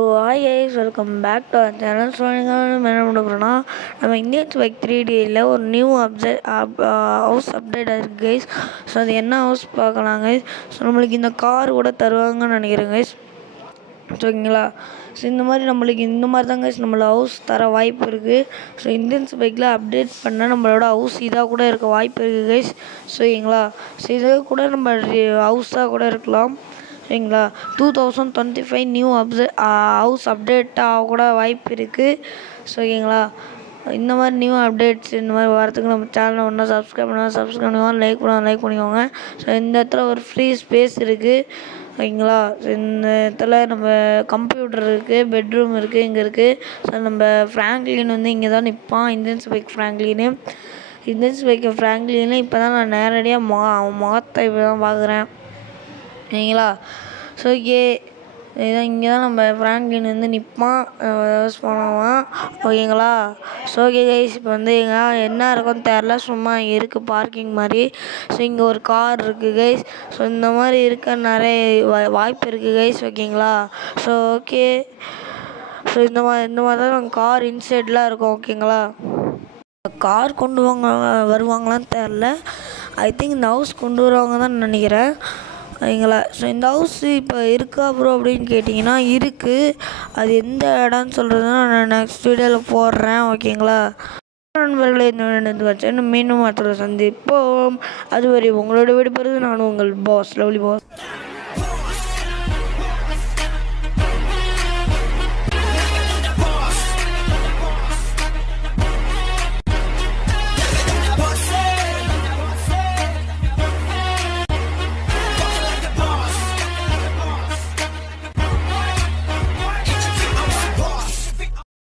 Hi guys, welcome back to our channel. So நீங்கள் என்ன பண்ண போகிறோன்னா, நம்ம இந்தியன்ஸ் பைக் 3Dயில் ஒரு நியூ ஹவுஸ் அப்டேட் ஆகிருக்கு கைஸ். ஸோ அது என்ன ஹவுஸ் பார்க்கலாம் கைஸ். ஸோ நம்மளுக்கு இந்த கார் கூட தருவாங்கன்னு நினைக்கிறேன் கைஸ். ஓகேங்களா. ஸோ இந்த மாதிரி நம்மளுக்கு இந்த மாதிரி தான் கைஸ் நம்மள ஹவுஸ் தர வாய்ப்பு இருக்குது. ஸோ இந்தியன்ஸ் பைக்கில் அப்டேட் பண்ணால் நம்மளோட ஹவுஸ் இதாக கூட இருக்க வாய்ப்பு இருக்குது கைஸ். ஸோ ஓகேங்களா. ஸோ இதை கூட நம்ம ஹவுஸாக கூட இருக்கலாம். சரிங்களா. 2025 நியூ ஹவுஸ் அப்டேட்டாக கூட வாய்ப்பு இருக்குது. ஸோ ஓகேங்களா. இந்த மாதிரி நியூ அப்டேட்ஸ் இந்த மாதிரி வரத்துக்கு நம்ம சேனலை ஒன்றா சப்ஸ்கிரைப் பண்ணுவோம், லைக் பண்ணிக்கோங்க. ஸோ இந்த இடத்துல ஒரு ஃப்ரீ ஸ்பேஸ் இருக்குது. ஓகேங்களா. இந்த இடத்துல நம்ம கம்ப்யூட்டர் இருக்குது, பெட்ரூம் இருக்குது, இங்கே இருக்குது. ஸோ நம்ம ஃப்ராங்க்லின் இங்கே தான் நிற்பான். இந்தியன்ஸ் பைக் ஃப்ராங்க்லின்னு இப்போ தான் நான் நேரடியாக முகத்தை இப்போ தான் பார்க்குறேன். சரிங்களா. ஸோ இங்கே தான் நம்ம ஃப்ராங்க்லின் நிற்பான், போனவான். ஓகேங்களா. ஸோ ஓகே கைஸ், இப்போ என்ன இருக்குன்னு தெரில, சும்மா இங்கே இருக்குது பார்க்கிங் மாதிரி. ஸோ இங்கே ஒரு கார் இருக்குது கைஸ். ஸோ இந்த மாதிரி இருக்க நிறைய வாய்ப்பு இருக்குது கைஸ். ஓகேங்களா. So okay. ஸோ இந்த மாதிரி தான் நாங்கள் கார் இன்சைட்லாம் இருக்கும். ஓகேங்களா. கார் கொண்டு வருவாங்களான்னு தெரில. ஐ திங்க் இந்த ஹவுஸ் கொண்டு வருவாங்க தான் நினைக்கிறேன். ஓகேங்களா. ஸோ இந்த ஹவுஸு இப்போ இருக்கா ப்ரோ அப்படின்னு கேட்டிங்கன்னா இருக்குது. அது எந்த இடம்னு சொல்கிறதுனா நான் நெக்ஸ்ட் வீடியோவில் போடுறேன். ஓகேங்களா. நண்பர்களே, இன்னும் மீண்டும் மாத்திர சந்திப்போம். அதுவரை உங்களோட விடுபடுறது நான் உங்கள் பாஸ், லவ்லி பாஸ்.